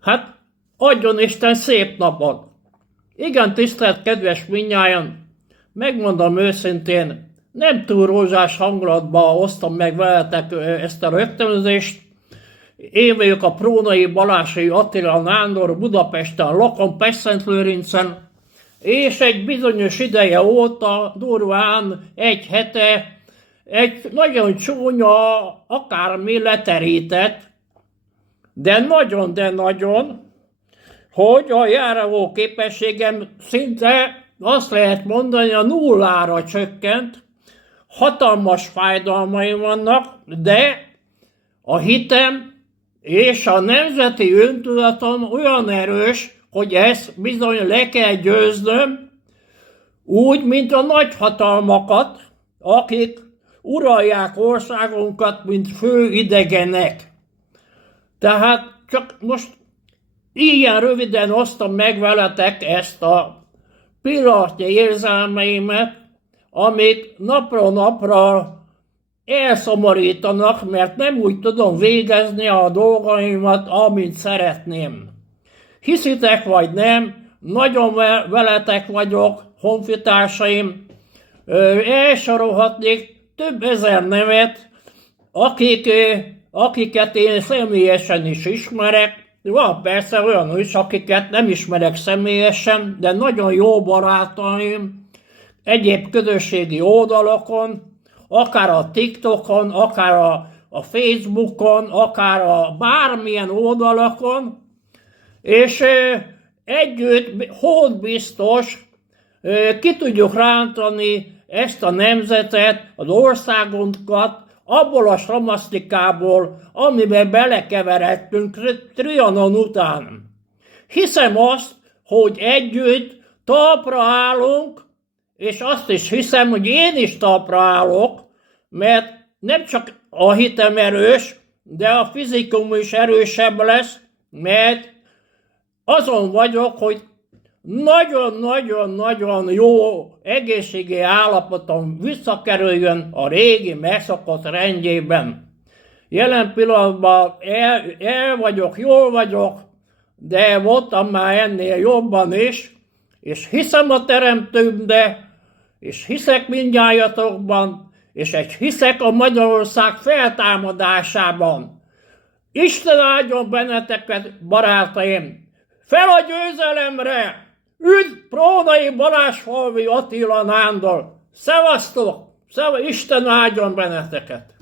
Hát, adjon Isten szép napot! Igen, tisztelt kedves mindnyájan, megmondom őszintén, nem túl rózsás hangulatban osztom meg veletek ezt a rögtönzést. Én vagyok a Prónai Balási Attila Nándor, Budapesten lakom, Pestszentlőrincen, és egy bizonyos ideje óta, durván egy hete, egy nagyon csúnya, akármi leterített, de nagyon, hogy a járó képességem szinte azt lehet mondani, a nullára csökkent, hatalmas fájdalmaim vannak, de a hitem és a nemzeti öntudatom olyan erős, hogy ezt bizony le kell győznöm, úgy, mint a nagyhatalmakat, akik uralják országunkat, mint fő idegenek. Tehát csak most ilyen röviden osztom meg veletek ezt a pillanatnyi érzelmeimet, amik napról napra elszomorítanak, mert nem úgy tudom végezni a dolgaimat, amint szeretném. Hiszitek vagy nem, nagyon veletek vagyok, honfitársaim, elsorolhatnék több ezer nevet, akiket én személyesen is ismerek. Van persze olyan is, akiket nem ismerek személyesen, de nagyon jó barátaim, egyéb közösségi oldalakon, akár a TikTokon, akár a Facebookon, akár a bármilyen oldalakon, és együtt hódbiztos ki tudjuk rántani ezt a nemzetet, az országunkat, abból a slamasztikából, amiben belekeveredtünk Trianon után. Hiszem azt, hogy együtt talpra állunk, és azt is hiszem, hogy én is talpra állok, mert nem csak a hitem erős, de a fizikum is erősebb lesz, mert azon vagyok, hogy nagyon jó egészségi állapotom visszakerüljön a régi megszokott rendjében. Jelen pillanatban el vagyok, jól vagyok, de voltam már ennél jobban is, és hiszem a Teremtőmbe, és hiszek mindnyájatokban, és hiszek a Magyarország feltámadásában. Isten áldjon benneteket, barátaim! Fel a győzelemre! Üdv Prónai Balázsfalvi Attila Nándor! Szevasztok! Isten áldjon benneteket!